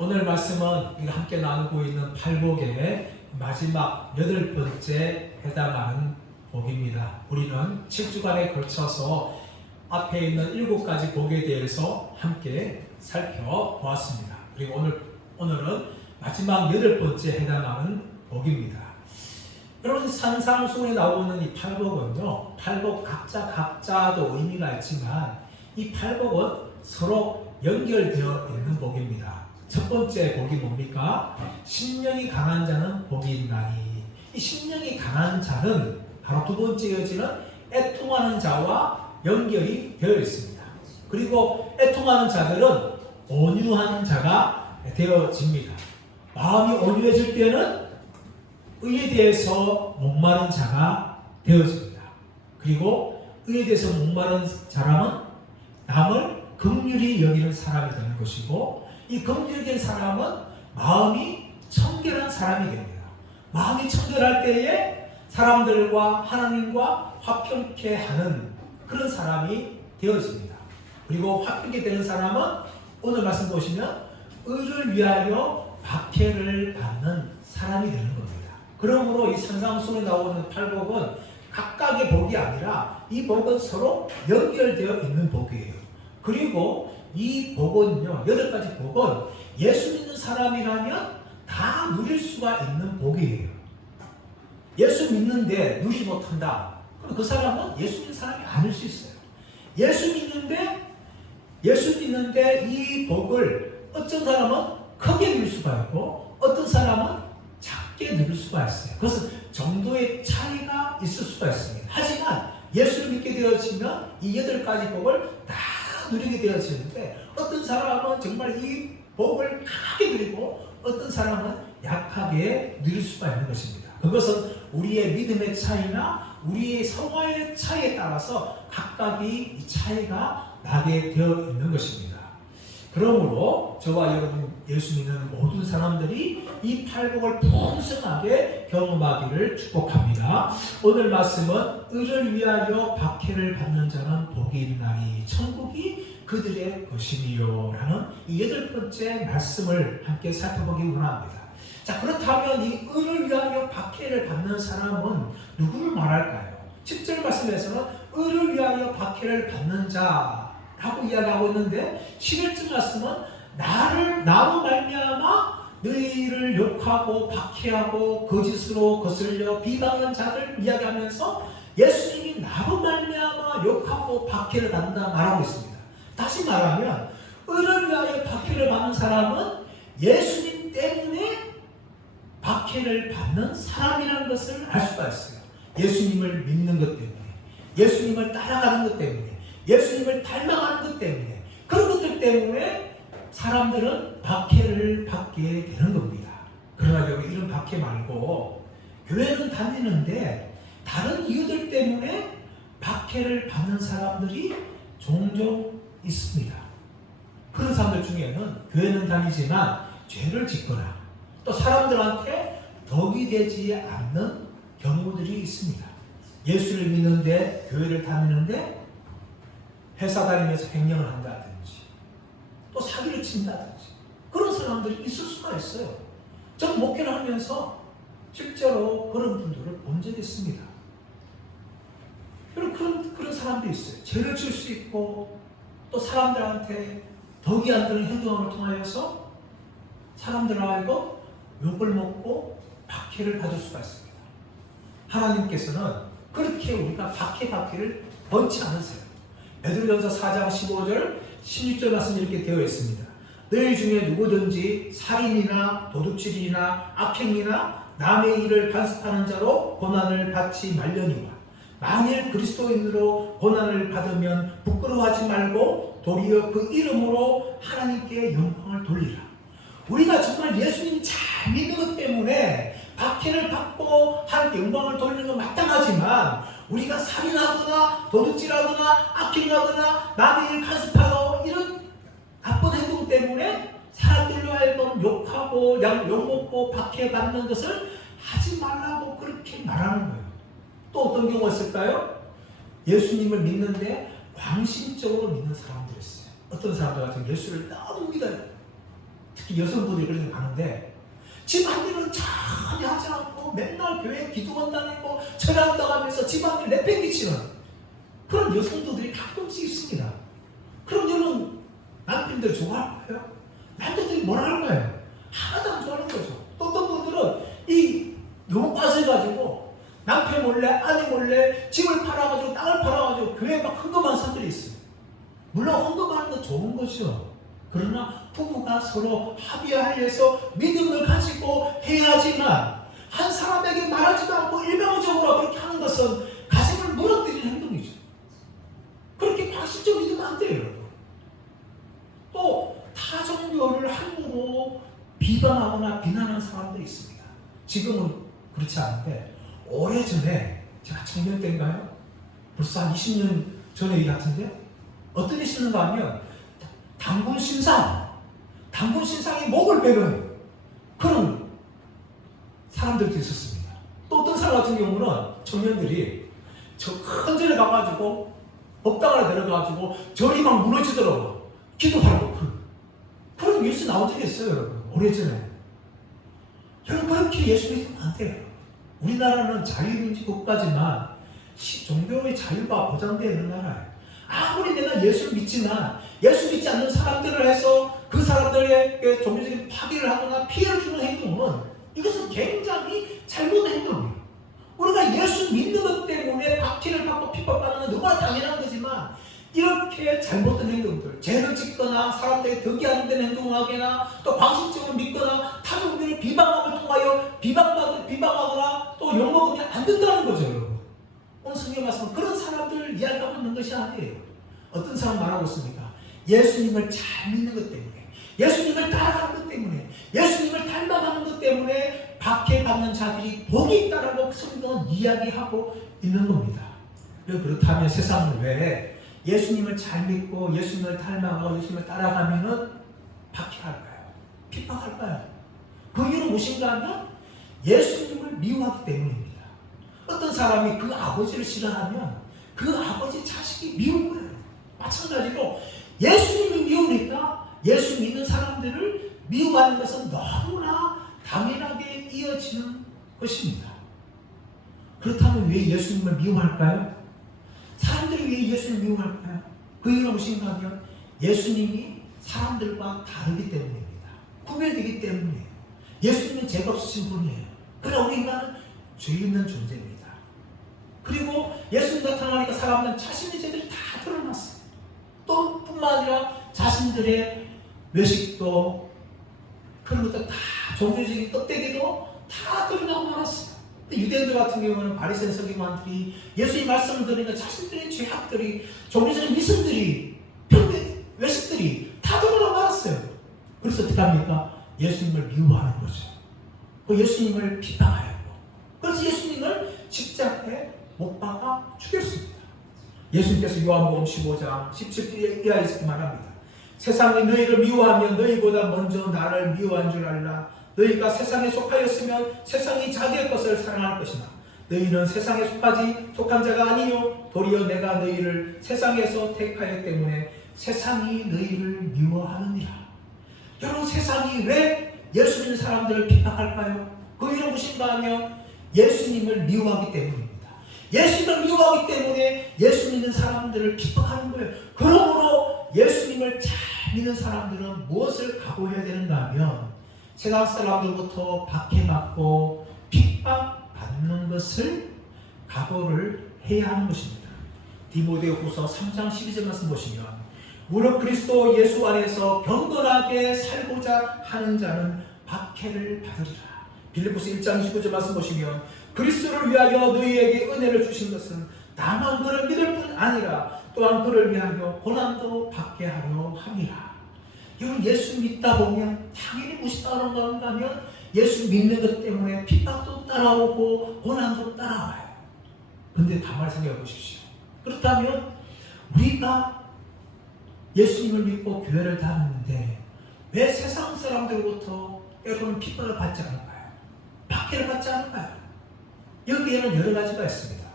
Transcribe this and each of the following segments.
오늘 말씀은 우리가 함께 나누고 있는 팔복의 마지막 8번째 해당하는 복입니다. 우리는 7주간에 걸쳐서 앞에 있는 7가지 복에 대해서 함께 살펴보았습니다. 그리고 오늘은 마지막 8번째 해당하는 복입니다. 여러분, 산상 속에 나오는 이 팔복은요, 팔복 각자도 의미가 있지만 이 팔복은 서로 연결되어 있는 복입니다. 첫 번째 복이 뭡니까? 심령이 강한 자는 복이 있나니. 이 심령이 강한 자는 바로 두 번째 이어지는 애통하는 자와 연결이 되어 있습니다. 그리고 애통하는 자들은 온유한 자가 되어집니다. 마음이 온유해질 때는 의에 대해서 목마른 자가 되어집니다. 그리고 의에 대해서 목마른 사람은 남을 긍휼히 여기는 사람이 되는 것이고, 이 긍휼히 여기는 사람은 마음이 청결한 사람이 됩니다. 마음이 청결할 때에 사람들과 하나님과 화평케 하는 그런 사람이 되어집니다. 그리고 화평케 되는 사람은 오늘 말씀 보시면 의를 위하여 박해를 받는 사람이 되는 겁니다. 그러므로 이 산상 속에 나오는 팔복은 각각의 복이 아니라 이 복은 서로 연결되어 있는 복이에요. 그리고 이 복은요, 8가지 복은 예수 믿는 사람이라면 다 누릴 수가 있는 복이에요. 예수 믿는데 누리지 못한다. 그럼 그 사람은 예수 믿는 사람이 아닐 수 있어요. 예수 믿는데 이 복을 어떤 사람은 크게 누릴 수가 있고 어떤 사람은 작게 누릴 수가 있어요. 그것은 정도의 차이가 있을 수가 있습니다. 하지만 예수를 믿게 되어지면 이 8가지 복을 다 누리게 되어지는데, 어떤 사람은 정말 이 복을 강하게 누리고 어떤 사람은 약하게 누릴 수가 있는 것입니다. 그것은 우리의 믿음의 차이나 우리의 성화의 차이에 따라서 각각이 이 차이가 나게 되어 있는 것입니다. 그러므로 저와 여러분 예수 믿는 모든 사람들이 이 팔복을 풍성하게 경험하기를 축복합니다. 오늘 말씀은 의를 위하여 박해를 받는 자는 복이 있나니 천국이 그들의 것이니요 라는 이 8번째 말씀을 함께 살펴보기 원합니다. 자, 그렇다면 이 의를 위하여 박해를 받는 사람은 누구를 말할까요? 10절 말씀에서는 의를 위하여 박해를 받는 자 라고 이야기하고 있는데, 11절 말씀은 나로 말미암아 너희를 욕하고 박해하고 거짓으로 거슬려 비방한 자들 이야기하면서 예수님이 나로 말미암아 욕하고 박해를 받는다 말하고 있습니다. 다시 말하면 의를 위하여 박해를 받는 사람은 예수님 때문에 박해를 받는 사람이라는 것을 알 수가 있어요. 예수님을 믿는 것 때문에, 예수님을 따라가는 것 때문에, 예수님을 닮아가는 것 때문에, 그런 것들 때문에 사람들은 박해를 받게 되는 겁니다. 그러나 여러분, 이런 박해 말고 교회는 다니는데 다른 이유들 때문에 박해를 받는 사람들이 종종 있습니다. 그런 사람들 중에는 교회는 다니지만 죄를 짓거나 또 사람들한테 덕이 되지 않는 경우들이 있습니다. 예수를 믿는데, 교회를 다니는데 회사 다니면서 횡령을 한다든지 또 사기를 친다든지 그런 사람들이 있을 수가 있어요. 저는 목회를 하면서 실제로 그런 분들을 본 적이 있습니다. 그런 사람들이 있어요. 죄를 질 수 있고 또 사람들한테 덕이 안 되는 행동을 통하여서 사람들하고 욕을 먹고 박해를 받을 수가 있습니다. 하나님께서는 그렇게 우리가 박해받기를 원치 않으세요. 베드로전서 4장 15절 16절 말씀이 이렇게 되어 있습니다. 너희 중에 누구든지 살인이나 도둑질이나 악행이나 남의 일을 간섭하는 자로 고난을 받지 말려니와 만일 그리스도인으로 고난을 받으면 부끄러워하지 말고 도리어 그 이름으로 하나님께 영광을 돌리라. 우리가 정말 예수님 잘 믿는 것 때문에 박해를 받고 하나님께 영광을 돌리는 건 마땅하지만, 우리가 살인하거나 도둑질하거나 악행하거나 남의 일 간섭하고 이런 나쁜 행동 때문에 사람들로 하여금 욕하고 욕먹고 박해받는 것을 하지 말라고 그렇게 말하는 거예요. 또 어떤 경우가 있을까요? 예수님을 믿는데 광신적으로 믿는 사람들이 있어요. 어떤 사람들 같은 예수를 너무 믿어요. 특히 여성분들이 그런 게 많은데 집안일은 전혀 하지 않고 맨날 교회 기도원 다니고 철학한다고 하면서 집안일 내팽개치는 그런 여성들이 가끔씩 있습니다. 그럼 여러분 남편들 좋아할 거예요? 남자들이 뭐라 할 거예요? 하나도 안 좋아하는 거죠. 또 어떤 분들은 이 너무 빠져가지고 남편 몰래 아내 몰래 집을 팔아가지고 땅을 팔아가지고 교회에 막 헌금하는 사람들이 있어요. 물론 헌금하는 건 좋은 거죠. 그러나 부부가 서로 합의하여서 믿음을 가지고 해야지만 한 사람에게 말하지도 않고 일방적으로 그렇게 하는 것은 가정을 무너뜨리는 행동이죠. 그렇게 과실적으로 믿으면 안 돼요, 여러분. 또 타종교를 함부로 비방하거나 비난하는 사람들이 있습니다. 지금은 그렇지 않은데 오래전에 제가 청년 때인가요? 벌써 한 20년 전의 일 같은데 어떤 일이 있었는가 하면 단군 신상이 목을 베는 그런 사람들도 있었습니다. 또 어떤 사람 같은 경우는 청년들이 저 큰 절에 가가지고 법당 안에 내려가가지고 절이 막 무너지더라고요. 기도하라고. 그런 뉴스 나온 적이 있어요, 여러분. 오래전에. 여러분, 그렇게 예수 믿으면 안 돼요. 우리나라는 자유민주 국가지만 종교의 자유가 보장되어 있는 나라예요. 아무리 내가 예수를 믿지만 예수 믿지 않는 사람들을 해서 그 사람들에게 종교적인 파괴를 하거나 피해를 주는 행동은 이것은 굉장히 잘못된 행동이에요. 우리가 예수 믿는 것 때문에 박해를 받고 핍박받는 건 너무나 당연한 거지만 이렇게 잘못된 행동들, 죄를 짓거나 사람들에게 덕이 안 되는 행동을 하거나 또 광신적으로 믿거나 타종교를 비방함을 통하여 비방하거나 또 욕먹으면 안 된다는 거죠, 여러분. 오늘 성경 말씀은 그런 사람들을 이야기하고 있는 것이 아니에요. 어떤 사람 말하고 있습니까? 예수님을 잘 믿는 것 때문에, 예수님을 따라가는 것 때문에, 예수님을 닮아가는 것 때문에 박해받는 자들이 복이 있다라고 성경은 이야기하고 있는 겁니다. 그렇다면 세상은 왜 예수님을 잘 믿고 예수님을 닮아가고 예수님을 따라가면은 박해할까요? 핍박할까요? 그 이유는 무엇인가 하면 예수님을 미워하기 때문입니다. 어떤 사람이 그 아버지를 싫어하면 그 아버지 자식이 미운 거예요. 마찬가지로 예수님이 미우니까 예수 믿는 사람들을 미워하는 것은 너무나 당연하게 이어지는 것입니다. 그렇다면 왜 예수님을 미워할까요? 사람들이 왜 예수님을 미워할까요? 그 이유는 무엇인가 하면 예수님이 사람들과 다르기 때문입니다. 구별되기 때문이에요. 예수님은 죄가 없으신 분이에요. 그러나 우리 인간은 죄 있는 존재입니다. 그리고 예수님 나타나니까 사람들은 자신의 죄들이 다 드러났어요. 또 뿐만 아니라 자신들의 외식도 그런 것들 다 종교적인 껍데기도 다 드러나고 말았어요. 유대인들 같은 경우는 바리새인 서기관들이 예수님 말씀을 들으니까 자신들의 죄악들이 종교적인 미신들이 외식들이 다 드러나 말았어요. 그래서 어떻게 합니까? 예수님을 미워하는 거죠. 그 예수님을 비방하였고 그래서 예수님을 십자가에 못 박아 죽였습니다. 예수님께서 요한복음 15장 17절 이하에서 이렇게 말합니다. 세상이 너희를 미워하면 너희보다 먼저 나를 미워한 줄 알라. 너희가 세상에 속하였으면 세상이 자기의 것을 사랑할 것이나 너희는 세상에 속한 자가 아니요 도리어 내가 너희를 세상에서 택하였기 때문에 세상이 너희를 미워하느니라. 여러분, 세상이 왜 예수 믿는 사람들을 핍박할까요? 그 이유는 무엇인가 하면 예수님을 미워하기 때문입니다. 예수님을 미워하기 때문에 예수 믿는 사람들을 핍박하는 거예요. 그러므로 예수님을 잘 믿는 사람들은 무엇을 각오해야 되는가 하면 세상 사람들부터 박해받고 핍박받는 것을 각오를 해야 하는 것입니다. 디모데후서 3장 12절 말씀 보시면 무릇 그리스도 예수 안에서 경건하게 살고자 하는 자는 박해를 받으리라. 빌립보서 1장 19절 말씀 보시면 그리스도를 위하여 너희에게 은혜를 주신 것은 다만 그를 믿을 뿐 아니라 또한 그를 위하여 고난도 받게 하려 함이라. 여러분, 예수 믿다 보면 당연히 무엇이 따라온가 하면 예수 믿는 것 때문에 핍박도 따라오고 고난도 따라와요. 그런데 가만히 생각해 보십시오. 그렇다면 우리가 예수님을 믿고 교회를 다녔는데 왜 세상 사람들로부터 여러분 핍박을 받지 않을까요? 박해를 받지 않을까요? 여기에는 여러 가지가 있습니다.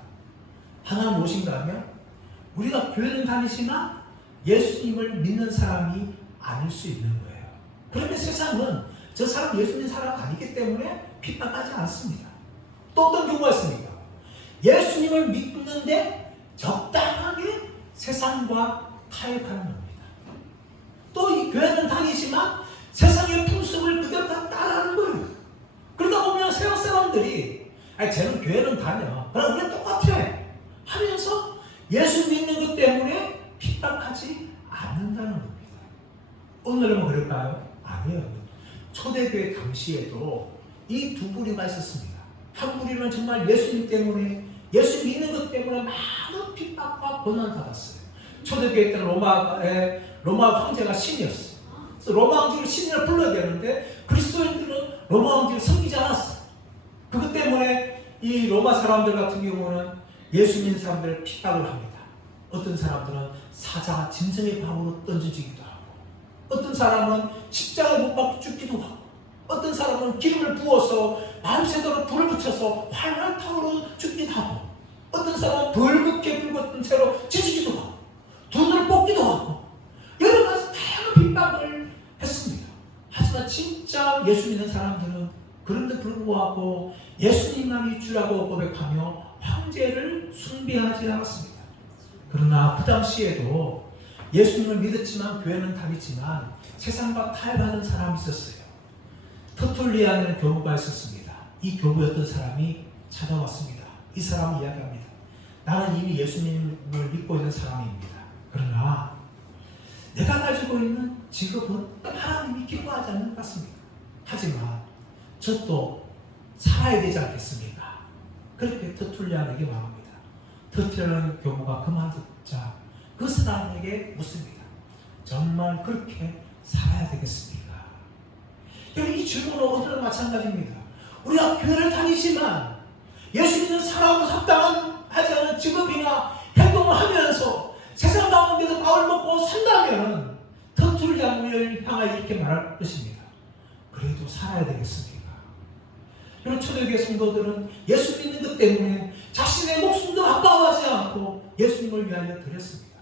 하나는 무엇인가 하면 우리가 교회는 다니지만 예수님을 믿는 사람이 아닐 수 있는 거예요. 그러면 세상은 저 사람 예수 믿는 사람 아니기 때문에 핍박하지 않습니다. 또 어떤 경우가 있습니까? 예수님을 믿는데 적당하게 세상과 타협하는 겁니다. 또 이 교회는 다니지만 세상의 풍습을 그대로 다 따라하는 거예요. 그러다 보면 세상 사람들이 쟤는 교회는 다녀. 그럼 우리 똑같아. 하면서 예수 믿는 것 때문에 핍박하지 않는다는 겁니다. 오늘은 그럴까요? 아니에요. 초대교회 당시에도 이 두 부류가 있었습니다. 한 부류는 정말 예수님 때문에, 예수 믿는 것 때문에 많은 핍박과 고난을 받았어요. 초대교회 때는 로마 황제가 신이었어요. 그래서 로마 황제를 신이라 불러야 되는데 그리스도인들은 로마 황제를 섬기지 않았어요. 그것 때문에 이 로마 사람들 같은 경우는 예수 믿는 사람들을 핍박을 합니다. 어떤 사람들은 사자 짐승의 밥으로 던져지기도 하고, 어떤 사람은 십자가에 못 박혀 죽기도 하고, 어떤 사람은 기름을 부어서 밤새도록 불을 붙여서 활활 타오르 죽기도 하고, 어떤 사람은 벌겋게 불같은 새로 지지기도 하고, 눈을 뽑기도 하고, 여러 가지 다양한 핍박을 했습니다. 하지만 진짜 예수 믿는 사람들은 그런데 불구하고 예수님만이 주라고 고백하며 황제를 숭배하지 않았습니다. 그러나 그 당시에도 예수님을 믿었지만 교회는 다녔지만 세상과 타협하는 사람이 있었어요. 터툴리아라는 교부가 있었습니다. 이 교부의 어떤 사람이 찾아왔습니다. 이 사람이 이야기합니다. 나는 이미 예수님을 믿고 있는 사람입니다. 그러나 내가 가지고 있는 직업은 하나님이 기뻐하지 않는 것 같습니다. 하지만 저 또 살아야 되지 않겠습니까? 그렇게 터툴리아에게 말합니다. 터툴리아는 교부가 그만두자 그 사람에게 묻습니다. 정말 그렇게 살아야 되겠습니까? 여러분, 이 질문은 오늘도 마찬가지입니다. 우리가 교회를 다니지만 예수 믿는 사람으로 합당하지 않은 직업이나 행동을 하면서 세상 가운데서 밥을 먹고 산다면 터툴리아를 향하여 이렇게 말할 것입니다. 그래도 살아야 되겠습니까? 여러분, 초대교회 성도들은 예수 믿는 것 때문에 자신의 목숨도 아까워하지 않고 예수님을 위하여 드렸습니다.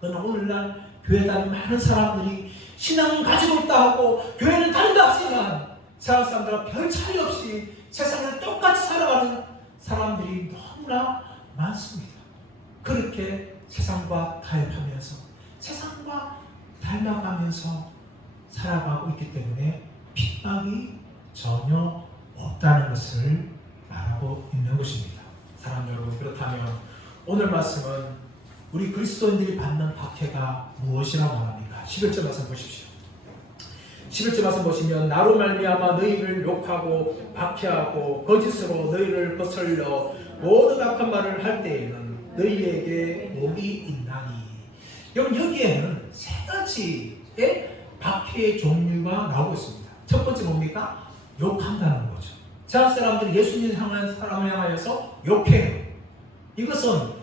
그러나 오늘날 교회 다니는 많은 사람들이 신앙은 가지고 있다 하고 교회는 다닌다 하지만 세상 사람들과 별 차이 없이 세상에서 똑같이 살아가는 사람들이 너무나 많습니다. 그렇게 세상과 타협하면서 세상과 닮아가면서 살아가고 있기 때문에 핍박이 전혀 없다는 것을 말하고 있는 것입니다. 사랑 여러분, 그렇다면 오늘 말씀은 우리 그리스도인들이 받는 박해가 무엇이라고 말합니까? 11절 말씀 보십시오. 11절 말씀 보시면 나로 말미암아 너희를 욕하고 박해하고 거짓으로 너희를 거슬려 모든 악한 말을 할 때에는 너희에게 복이 있나니. 여러분, 여기에는 세 가지의 박해의 종류가 나오고 있습니다. 첫 번째 뭡니까? 욕한다는 거죠. 세상 사람들이 예수님을 향한 사람을 향하여서 욕해요. 이것은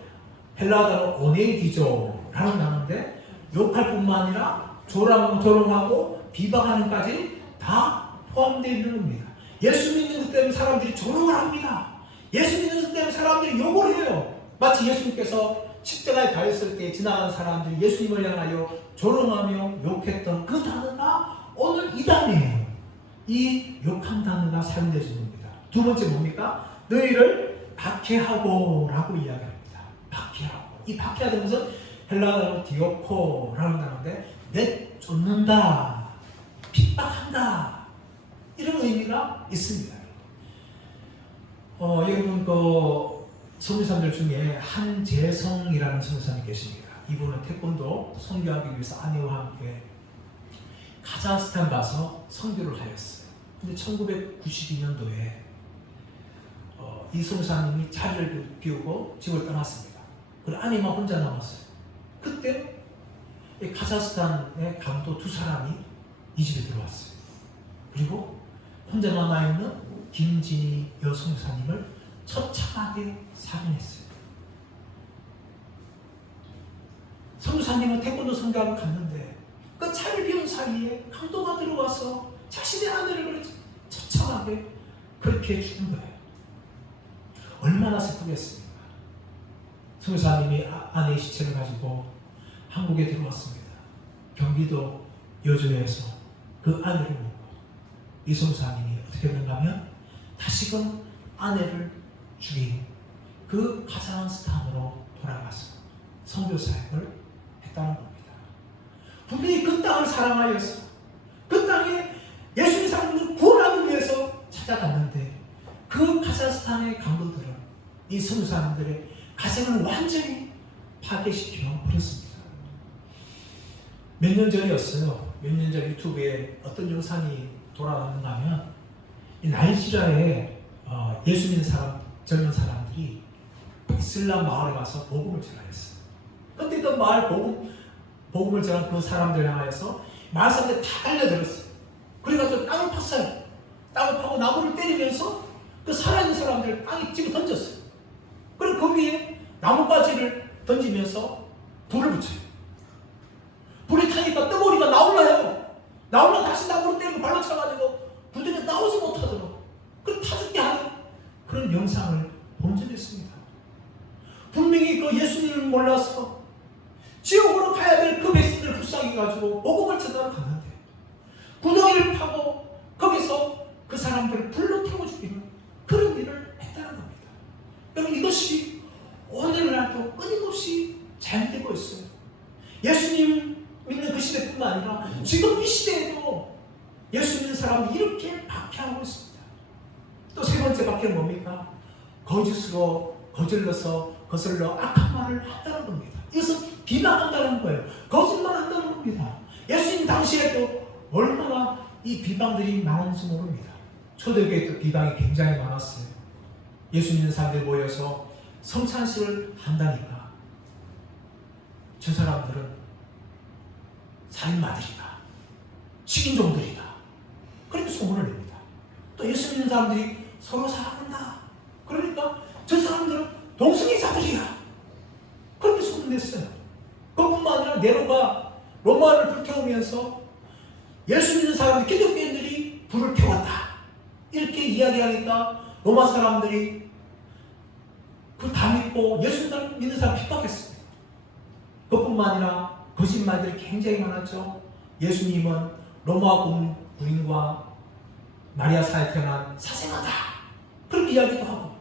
헬라 단어 오네이디조라는 단어인데 욕할 뿐만 아니라 조롱하고 비방하는까지 다 포함되어 있는 겁니다. 예수 믿는 것 때문에 사람들이 조롱을 합니다. 예수 믿는 것 때문에 사람들이 욕을 해요. 마치 예수님께서 십자가에 달렸을 때 지나가는 사람들이 예수님을 향하여 조롱하며 욕했던 그 단어가 오늘 이 단어예요. 이 욕한 단어가 사용되어진 겁니다. 두 번째 뭡니까? 너희를 박해하고 라고 이야기합니다. 박해하고. 이 박해하는 것은 헬라어로 디오코라는 단어인데 내쫓는다, 핍박한다, 이런 의미가 있습니다. 여러분, 선교사님들 중에 한재성이라는 선교사님이 계십니다. 이분은 태권도 선교하기 위해서 아내와 함께 카자흐스탄 가서 선교를 하였어요. 근데 1992년도에 이 선교사님이 자리를 비우고 집을 떠났습니다. 그리고 아내만 혼자 남았어요. 그때 카자흐스탄의 강도 두 사람이 이 집에 들어왔어요. 그리고 혼자 남아있는 김진희 여선교사님을 처참하게 살인했어요. 선교사님은 태권도 선교하러 갔는데 그 차를 비운 사이에 강도가 들어와서 자신의 아내를 처참하게 그렇게 죽은 거예요. 얼마나 슬프겠습니까? 선교사님이 아내의 시체를 가지고 한국에 들어왔습니다. 경기도 여주에서 그 아내를 보고 이 선교사님이 어떻게 했는가 하면 다시금 아내를 죽인 그 카자흐스탄으로 돌아가서 선교 사역을 했다는 겁니다. 분명히 그 땅을 사랑하여서 그 땅에 예수님의 사람들을 구원하기 위해서 찾아갔는데 그 카자흐스탄의 강도들은 이 선교사님들의 가정을 완전히 파괴시켜 버렸습니다. 몇 년 전이었어요. 몇 년 전 유튜브에 어떤 영상이 돌아왔는가 하면 이 나이지리아에 예수 믿는 사람, 젊은 사람들이 이슬람 마을에 가서 복음을 전하였어요. 그런데 그 마을 복음을 전한 그 사람들 향하여서 마을 사람들이 다 달려들었어요. 그래가지고 땅을 팠어요. 땅을 파고 나무를 때리면서 그 살아있는 사람들을 땅에 집어 던졌어요. 그리고 그 위에 나뭇가지를 던지면서 불을 붙여요. 불이 타니까 뜨거리가 나올라요. 나올라 다시 나무를 때리고 발로 차가지고 불들에서 나오지 못하도록 그걸 타죽게 하는 그런 영상을 본 적이 있습니다. 분명히 그 예수님을 몰라서 지옥으로 가야 될 그 백성들을 불쌍히 가지고 복음을 전하러 갔는데 구덩이를 파고 거기서 그 사람들을 불로 태워 죽이는 그런 일을 했다는 겁니다. 여러분, 이것이 오늘날도 끊임없이 자연되고 있어요. 예수님 믿는 그 시대뿐만 아니라 지금 이 시대에도 예수 믿는 사람들이 이렇게 박해하고 있습니다. 또 세 번째 박해는 뭡니까? 거짓으로 거슬러 악한 말을 한다는 겁니다. 이것은 비방한다는 거예요. 거짓말 한다는 겁니다. 예수님 당시에도 얼마나 이 비방들이 많은지 모릅니다. 초대교회도 비방이 굉장히 많았어요. 예수 믿는 사람들이 모여서 성찬식을 한다니까 저 사람들은 살인마들이다, 식인종들이다, 그렇게 소문을 냅니다. 또 예수 믿는 사람들이 서로 사랑한다, 그러니까 저 사람들은 동성애자들이야, 그렇게 소문냈어요. 그뿐만 아니라 네로가 로마를 불태우면서 예수 믿는 사람들, 기독교인들이 불을 태웠다, 이렇게 이야기하니까 로마 사람들이 그걸 다 믿고 예수 믿는 사람 핍박했습니다. 그뿐만 아니라 거짓말들이 굉장히 많았죠. 예수님은 로마 군인과 마리아 사이에 태어난 사생아다, 그렇게 이야기도 하고,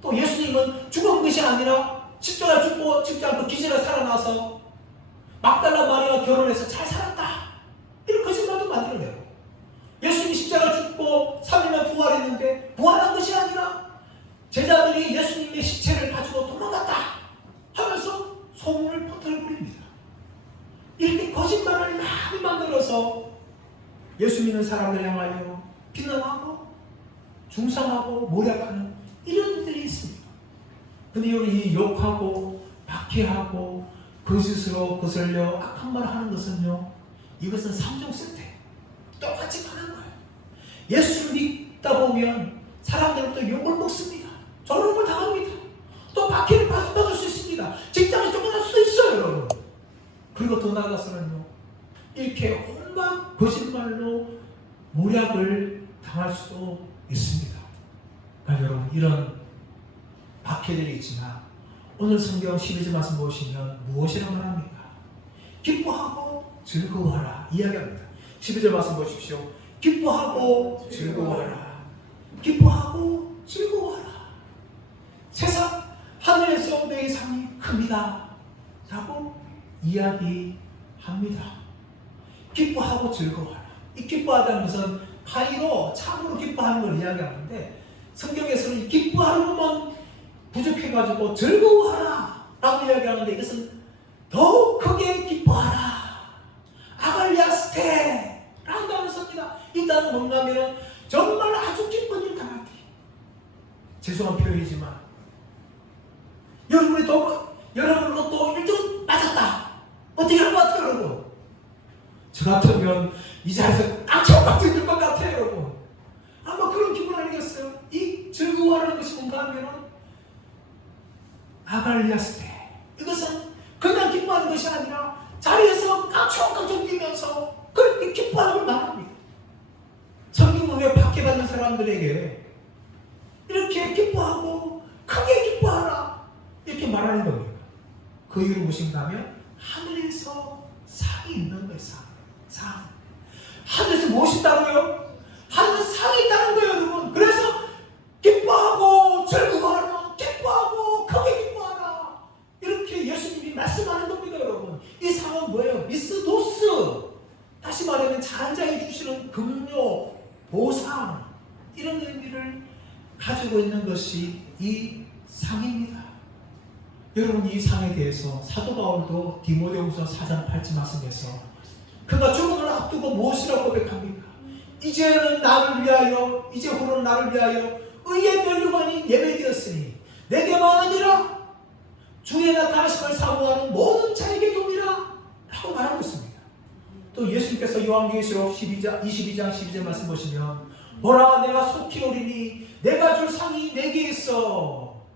또 예수님은 죽은 것이 아니라 십자가 죽고 죽지 않고 기절해 살아나서 막달라 마리아와 결혼해서 잘 살았다, 이런 거짓말도 만들어내고, 예수님이 십자가 죽고 3일만 부활했는데 부활한 것이 아니라 제자들이 예수님의 시체를 가지고 도망갔다 하면서 소문을 퍼뜨려버립니다. 이렇게 거짓말을 많이 만들어서 예수 믿는 사람들 향하여 비난하고 중상하고 모략하는 이런 일들이 있습니다. 근데 여기 이 욕하고 박해하고 거짓으로 거슬려 악한 말 하는 것은요, 이것은 3종 세트 똑같이 가는 거예요. 예수를 믿다 보면 사람들부터 욕을 먹습니다. 조롱을 당합니다. 또 박해를 받을 수 있습니다. 직장에 쫓겨날 수도 있어요, 여러분. 그리고 더 나아가서는요, 이렇게 온갖 거짓말로 모략을 당할 수도 있습니다. 그러니까 여러분, 이런 박해들이 있지만 오늘 성경 12절 말씀 보시면 무엇이라고 말합니까? 기뻐하고 즐거워하라 이야기합니다. 12절 말씀 보십시오. 기뻐하고 즐거워하라. 기뻐하고 즐거워하라. 세상 하늘에서 너의 상이 큽니다 라고 이야기합니다. 기뻐하고 즐거워하라. 이 기뻐하다는 것은 카이로 참으로 기뻐하는 걸 이야기하는데, 성경에서는 이 기뻐하는 것만 부족해가지고 즐거워하라 라고 이야기하는데, 이것은 더욱 크게 기뻐하라, 아갈리아스테 라는 단어를 씁니다. 이 단어는 뭔가 하면 정말 아주 기쁜 일 당하기. 죄송한 표현이지만 여러분 로또 1등 맞았다, 어떻게 할 것 같아요, 여러분? 저 같으면 이 자리에서 깜짝깜짝 들 것 같아요, 여러분. 아마 그런 기분 아니겠어요? 이 즐거워하는 것이 뭔가 하면 아갈리아스테, 이것은 그냥 기뻐하는 것이 아니라 자리에서 깜짝깜짝 뛰면서 그렇게 기뻐하는 걸 말합니다. 성경은 왜 박해받는 사람들에게 이렇게 기뻐하고 크게 기뻐하라 이렇게 말하는 겁니다. 그 이유는 무엇인가 하면 하늘에서 상이 있는 거예요. 상. 하늘에서 무엇이 있다고요? 하늘에 상이 있다는 거예요, 여러분. 그래서 기뻐하고 즐거워하라, 기뻐하고 크게 기뻐하라, 이렇게 예수님이 말씀하는 겁니다, 여러분. 이 상은 뭐예요? 미스도스. 다시 말하면 잘한 자에 주시는 긍휼, 보상, 이런 의미를 가지고 있는 것이 이 상입니다. 여러분, 이 상에 대해서 사도 바울도 디모데후서 4장 8절 말씀에서 그가 죽음을 앞두고 무엇이라고 고백합니까? 이제는 나를 위하여, 이제후로는 나를 위하여 의의 면류관이 예배되었으니 내게만 아니라 주의 나타나심을 사모하는 모든 자에게 돕니다 라고 말하고 있습니다. 또 예수님께서 요한계시록 22장 12절 말씀 보시면 보라, 내가 속히 오리니 내가 줄 상이 내게 있어,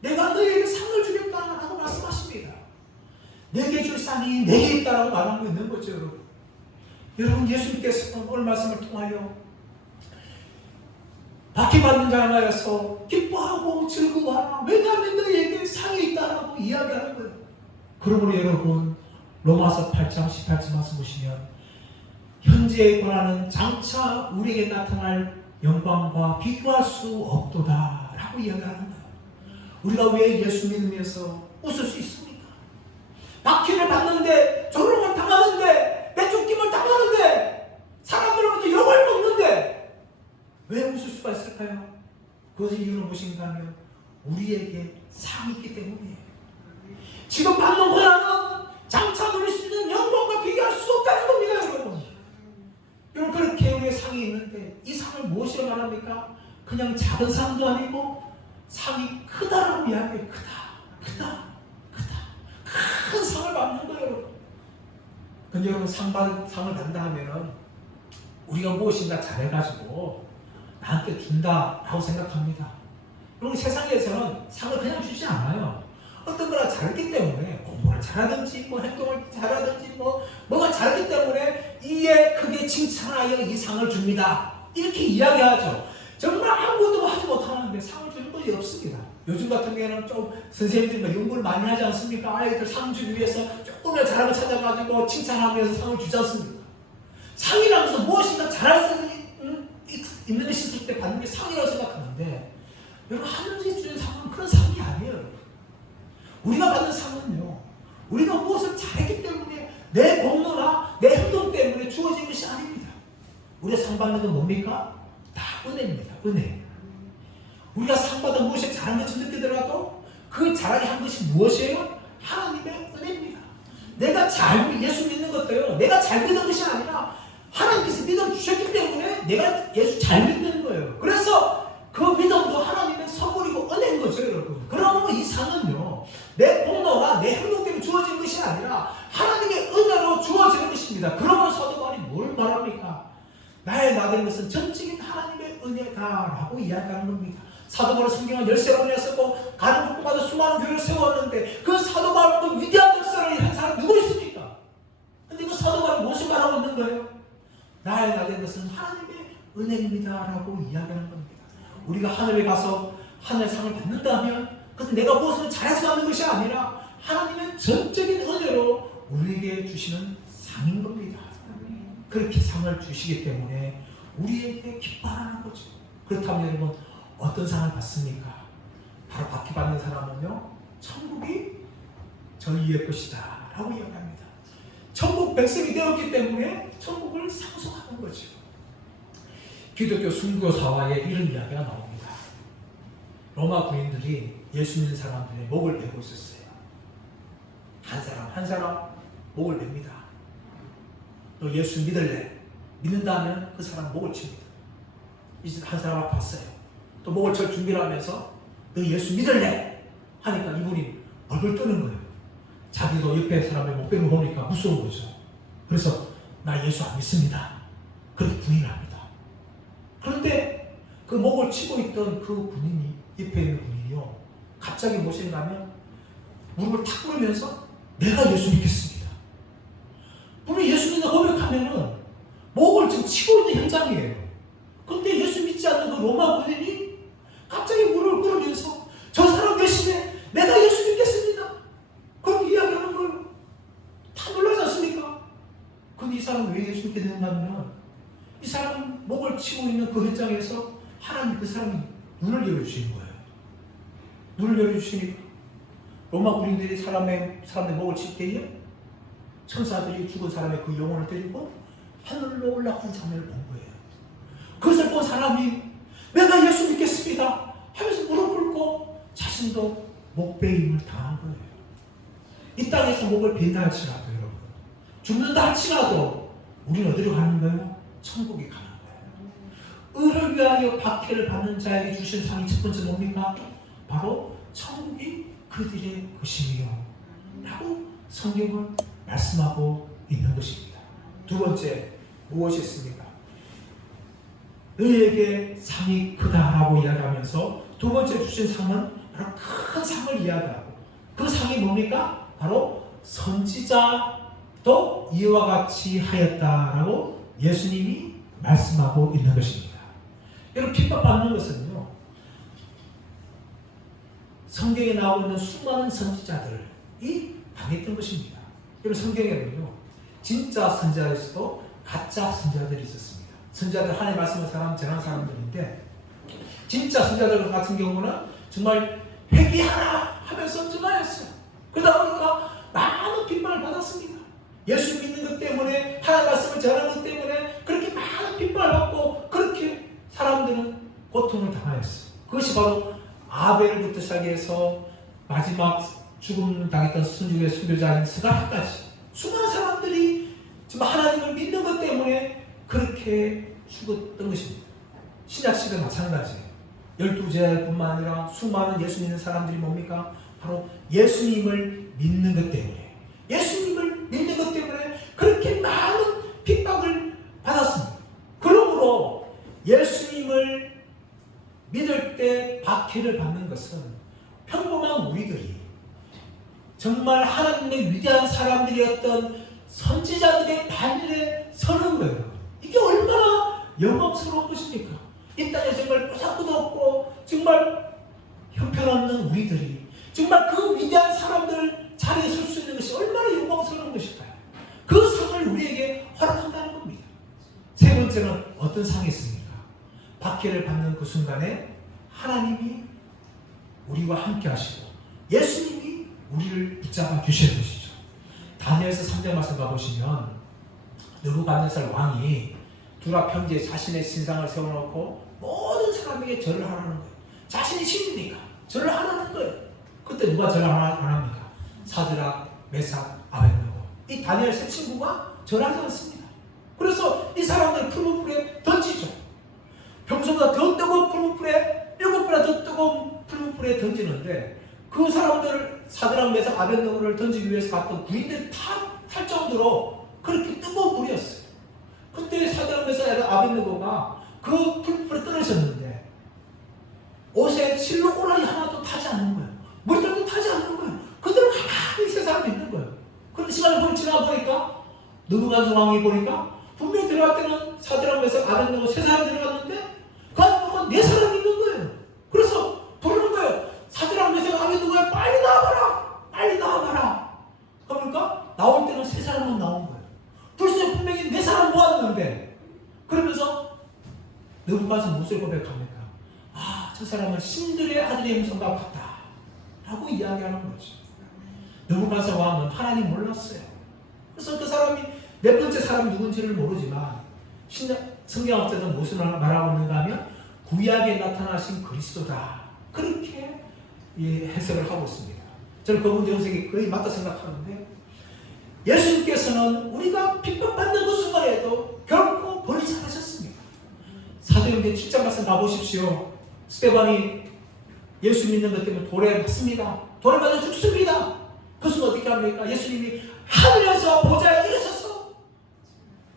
내가 너에게 상을 주겠다라고 말씀하십니다. 내게 줄 상이 내게 있다라고 말하고 있는 거죠, 여러분. 여러분, 예수님께서 오늘 말씀을 통하여 박해받는 자마여서 기뻐하고 즐거워하라, 왜냐하면 너에게 상이 있다라고 이야기하는 거예요. 그러므로 여러분, 로마서 8장 18절 말씀 보시면 현재의 고난은 장차 우리에게 나타날 영광과 비교할 수 없도다 라고 이야기하는 거예요. 우리가 왜 예수 믿으면서 웃을 수 있습니까? 박해를 받는데, 조롱을 당하는데, 내쫓김을 당하는데, 사람들로부터 욕을 먹는데 왜 웃을 수가 있을까요? 그것의 이유는 무엇인가 하면 우리에게 상이 있기 때문이에요. 지금 받는 고난은 장차 누릴 수 있는 영광과 비교할 수 없다는 겁니다, 여러분. 여러분, 그렇게 우리의 상이 있는데 이 상을 무엇이라고 말합니까? 그냥 작은 상도 아니고 상이 크다라고 이야기해요. 크다. 큰 상을 받는 거예요, 여러분. 근데 여러분, 상을 받는다 하면은 우리가 무엇인가 잘해가지고 나한테 준다라고 생각합니다. 여러분, 세상에서는 상을 그냥 주지 않아요. 어떤 거나 잘했기 때문에, 공부를 잘하든지 뭐 행동을 잘하든지 뭐가 잘했기 때문에 이에 크게 칭찬하여 이 상을 줍니다, 이렇게 이야기하죠. 정말 아무것도 하지 못하는데 상을 주는 것이 없습니다. 요즘 같은 경우에는 좀 선생님들이 연구를 많이 하지 않습니까? 아이들 상 주기 위해서 조금이라도 잘한 거 찾아가지고 칭찬하면서 상을 주지 않습니까? 상이라면서 무엇인가 잘할 수 있는 것이 있을 때 받는 게 상이라고 생각하는데, 여러분, 하늘에서 주는 상은 그런 상이 아니에요, 여러분. 우리가 받는 상은요, 우리가 무엇을 잘했기 때문에, 내 공로나 내 행동 때문에 주어진 것이 아닙니다. 우리가 상 받는 건 뭡니까? 다 은혜입니다. 은혜. 우리가 상 받아 무엇이 잘한 것처럼 느끼더라도 그 잘하게 한 것이 무엇이에요? 하나님의 은혜입니다. 내가 예수 믿는 것도요, 내가 잘 믿는 것이 아니라 하나님께서 믿어주셨기 때문에 내가 예수 잘 믿는 거예요. 그래서 그 믿음도 하나님의 선물이고 은혜인 거죠, 여러분. 그러면 이 상은요, 내 공로나 내 행동 때문에 주어진 것이 아니라 하나님의 은혜로 주어지는 것입니다. 그러면 사도 바울이 뭘 말합니까? 나의 나된 것은 전적인 하나님의 은혜다라고 이야기하는 겁니다. 사도 바울은 성경을 13권이나 쓰고 가는 곳마다 수많은 교회를 세웠는데 그 사도 바울은 위대한 역사를 한 사람 누구 있습니까? 근데 그 사도 바울은 무엇을 말하고 있는 거예요? 나의 나된 것은 하나님의 은혜입니다라고 이야기하는 겁니다. 우리가 하늘에 가서 하늘상을 받는다면 그것은 내가 무엇을 잘해서 받는 것이 아니라 하나님의 전적인 은혜로 우리에게 주시는 상인 겁니다. 그렇게 상을 주시기 때문에 우리에게 기뻐하는 거죠. 그렇다면 여러분, 어떤 상을 받습니까? 바로 박해받는 사람은요, 천국이 저희의 것이다 라고 이야기합니다. 천국 백성이 되었기 때문에 천국을 상속하는 거죠. 기독교 순교사화에 이런 이야기가 나옵니다. 로마 군인들이 예수 믿는 사람들의 목을 베고 있었어요. 한 사람 목을 베니다. 너 예수 믿을래? 믿는다면 그 사람 목을 칩니다. 이제 한 사람 앞에 왔어요. 또 목을 칠 준비를 하면서 너 예수 믿을래? 하니까 이분이 얼굴 뜨는 거예요. 자기도 옆에 사람의 목 베는 거 보니까 무서운 거죠. 그래서 나 예수 안 믿습니다, 그렇게 부인합니다. 그런데 그 목을 치고 있던 그 군인이, 옆에 있는 군인이요, 갑자기 무엇인가 하면 무릎을 탁 꿇으면서 내가 예수 믿겠습니다. 분명히 예수 믿는 고백하면은 목을 지금 치고 있는 현장이에요. 그런데 예수 믿지 않는 그 로마 군인이 갑자기 무릎을 꿇으면서 저 사람 대신에 내가 예수 믿겠습니다, 그렇게 이야기하는 걸 다 놀라지 않습니까? 근데 이 사람은 왜 예수 믿게 되는가 하면 있는 그 현장에서 하나님 그 사람이 눈을 열어주시는 거예요. 눈을 열어주시니까 로마 군인들이 사람의 목을 칠 때에 천사들이 죽은 사람의 그 영혼을 데리고 하늘로 올라가는 장면을 본 거예요. 그것을 본 사람이 내가 예수 믿겠습니다 하면서 무릎 꿇고 자신도 목베임을 당한 거예요. 이 땅에서 목을 벤다 할지라도 여러분, 죽는다 할지라도 우리는 어디로 가는 거예요? 천국에 가는 거예요. 의를 위하여 박해를 받는 자에게 주신 상이 첫 번째 뭡니까? 바로 천국이 그들의 것이며 라고 성경은 말씀하고 있는 것입니다. 두 번째 무엇이 있습니까? 너희에게 상이 크다라고 이야기하면서 두 번째 주신 상은 바로 큰 상을 이야기하고, 그 상이 뭡니까? 바로 선지자도 이와 같이 하였다라고 예수님이 말씀하고 있는 것입니다. 여러분, 핍박받는 것은요, 성경에 나오는 수많은 선지자들이 당했던 것입니다. 여러분, 성경에는요 진짜 선지자에서도 가짜 선지자들이 있었습니다. 선지자들 하나님의 말씀을 전하는 사람들인데, 진짜 선지자들 같은 경우는 정말 회개하라 하면서 전하였어요. 그러다 보니까 많은 핍박을 받았습니다. 예수 믿는 것 때문에, 하나님의 말씀을 전하는 것 때문에 그렇게 많은 핍박을 받고 그렇게 사람들은 고통을 당하였어요. 그것이 바로 아벨부터 시작해서 마지막 죽음 당했던 순종의 순교자인 스가랴까지 수많은 사람들이 정말 하나님을 믿는 것 때문에 그렇게 죽었던 것입니다. 신약시대 마찬가지예요. 12제자뿐만 아니라 수많은 예수 믿는 사람들이 뭡니까? 바로 예수님을 믿는 것 때문에, 예수님을 믿는 것 때문에 그렇게 많은 핍박을 받았습니다. 그러므로 예수님을 믿을 때 박해를 받는 것은 평범한 우리들이 정말 하나님의 위대한 사람들이었던 선지자들의 반열에 서는 거예요. 이게 얼마나 영광스러운 것입니까? 이 땅에 정말 보살것도 없고 정말 형편없는 우리들이 정말 그 위대한 사람들 자리에 설 수 있는 것이 얼마나 영광스러운 것일까요? 그 상을 우리에게 허락한다는 겁니다. 세 번째는 어떤 상이 있습니까? 박해를 받는 그 순간에 하나님이 우리와 함께 하시고 예수님이 우리를 붙잡아 주시는 것이죠. 다니엘서 3장 말씀 가보시면 느부갓네살 왕이 두랍 형제에 자신의 신상을 세워놓고 모든 사람에게 절을 하라는 거예요. 자신이 신이니까 절을 하라는 거예요. 그때 누가 절을 안 합니까? 사드락, 메삭, 아벳느고. 이 다니엘 세 친구가 절하지 않습니다. 그래서 이 사람들 푸른 불에 던지죠. 평소보다 더 뜨거운 푸른 불에 7배나 더 뜨거운 푸른 불에 던지는데, 그 사람들을 사드락, 메삭, 아벳느고를 던지기 위해서 갔던 구인들이 탈 정도로 그렇게 뜨거운 불이었어요. 그때 사드락, 메삭, 아벳느고가 그 불불에 떨어졌는데 옷에 실로 꼬라지 하나도 타지 않는 거예요. 머리털도 타지 않는 거예요. 그들은 가만히 세상에 있는 거예요. 그런데 시간이 지나 보니까 느부갓네살 왕이 보니까 분명히 들어갈 때는 사드락, 메삭, 아벳느고 세 사람 들어갔는데 그 안에 네 사람이 있는 거예요. 그래서 부르는 거예요. 사드락, 메삭, 아벳느고야, 빨리 나와봐라, 빨리 나와봐라. 그러니까 나올 때는 세 사람만 나온 거예요. 불새 분명히 네 사람 모았는데, 그러면서 느부갓네살 무엇을 고백합니까? 아, 저 사람은 신들의 아들의 형상과 같다 라고 이야기하는 거죠. 느부갓네살 왕은 하나님 몰랐어요. 그래서 그 사람이 네 번째 사람 누군지를 모르지만 성경학자들은 무엇을 말하고 있는가 하면 구약에 나타나신 그리스도다, 그렇게 해석을 하고 있습니다. 저는 그분 영생이 거의 맞다 생각하는데, 예수님께서는 우리가 핍박받는 그 순간에도 결코 버리지 않으셨습니다. 사도행전 7장 말씀 가보십시오. 스데반이 예수 믿는 것 때문에 돌에 맞습니다. 돌에 맞아 죽습니다. 그 순간 어떻게 합니까? 예수님이 하늘에서 보좌에 일어서서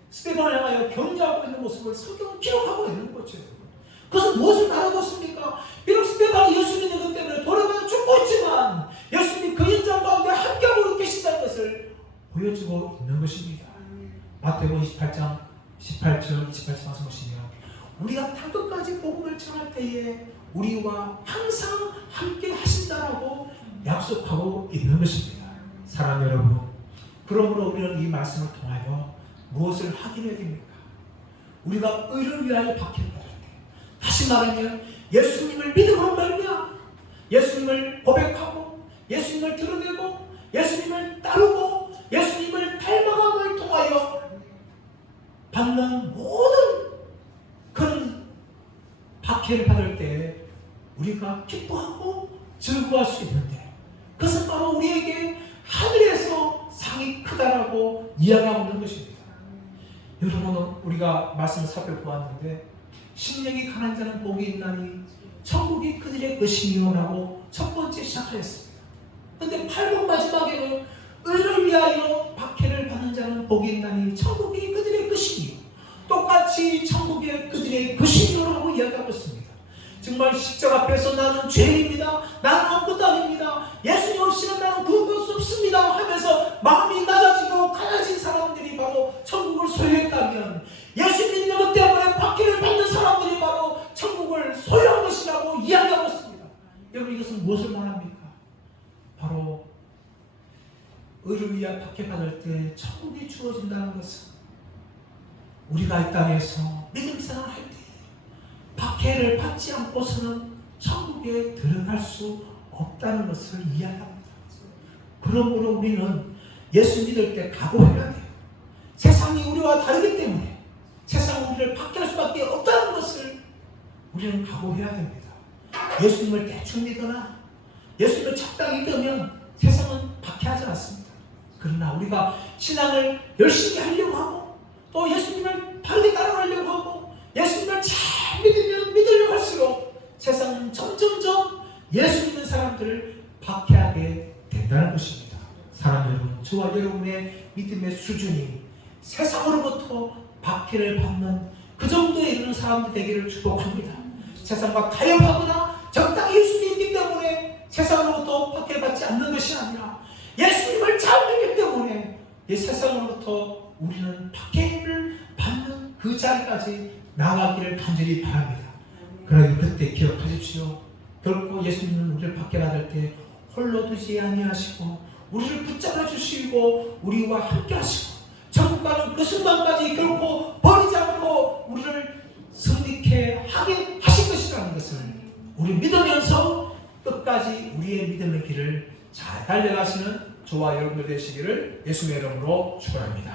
스데반을 향하여 격려하고 있는 모습을 성경은 기록하고 있는 거죠. 그것은 무엇을 알아뒀습니까? 비록 스데반이 예수 믿는 것 때문에 돌에 맞아 죽고 있지만 예수님이 그 현장 가운데 함께하고 계신다는 것을 보여주고 있는 것입니다. 마태복음 28장 18절 28절 말씀 보시면 우리가 땅끝까지 복음을 전할 때에 우리와 항상 함께 하신다라고 약속하고 있는 것입니다. 사랑하는 여러분, 그러므로 우리는 이 말씀을 통하여 무엇을 확인해야 됩니까? 우리가 의를 위하여 박해를 받을 때, 말하면 예수님을 믿음으로 말미암아 예수님을 고백하고 예수님을 드러내고 예수님을 따르고 예수님을 닮아감을 통하여 받는 모든 그런 박해를 받을 때 우리가 기뻐하고 즐거워할 수 있는데 그것은 바로 우리에게 하늘에서 상이 크다라고 이야기하고 있는 것입니다. 여러분, 우리가 말씀을 살펴보았는데 심령이 강한 자는 복이 있나니 천국이 그들의 것이며 라고 첫 번째 시작하였습니다. 그런데 8번 마지막에는 의를 위하여 박해를 받는 자는 복이 있나니 천국이 그들의 것이며 똑같이 천국이 그들의 것이며 라고 이야기하고 있습니다. 정말 십자가 앞에서 나는 죄인입니다. 나는 아무것도 아닙니다. 예수님 없이는 나는 구원할 수 없습니다 하면서 마음이 낮아지고 가라진 사람들이 바로 천국을 소유했다면 예수 믿는 것 때문에 박해를 받는 사람들이 바로 천국을 소유한 것이라고 이야기하고 있습니다. 여러분, 이것은 무엇을 말합니까? 바로 의를 위하여 박해받을 때 천국이 주어진다는 것은 우리가 이 땅에서 믿음 생활할 때 박해를 받지 않고서는 천국에 들어갈 수 없다는 것을 이야기합니다. 그러므로 우리는 예수 믿을 때 각오해야 돼요. 세상이 우리와 다르기 때문에 세상은 우리를 박해할 수밖에 없다는 것을 우리는 각오해야 됩니다. 예수님을 대충 믿거나 예수님을 적당히 믿으면 세상은 박해하지 않습니다. 그러나 우리가 신앙을 열심히 하려고 하고 또 예수님을 바르게 따라가려고 하고 예수님을 잘 믿으려고 할수록 세상은 점점점 예수 믿는 사람들을 박해하게 된다는 것입니다. 사랑 여러분, 저와 여러분의 믿음의 수준이 세상으로부터 박해를 받는 그 정도에 이르는 사람들 되기를 축복합니다. 세상과 타협하거나 적당히 예수님 믿기 때문에 세상으로부터 박해를 받지 않는 것이 아니라 예수님을 잘 믿기 때문에 이 세상으로부터 우리는 박해를 받는 그 자리까지 나가기를 간절히 바랍니다. 그러니 그때 기억하십시오. 결코 예수님은 우리를 박해받을 때 홀로 두지 아니하시고 우리를 붙잡아 주시고 우리와 함께 하시고 천국 가는 그 순간까지 결코 버리지 않고 우리를 승리케 하게 하신 것이라는 것을 우리 믿으면서 끝까지 우리의 믿음의 길을 잘 달려가시는 저와 여러분들 되시기를 예수님의 이름으로 축원합니다.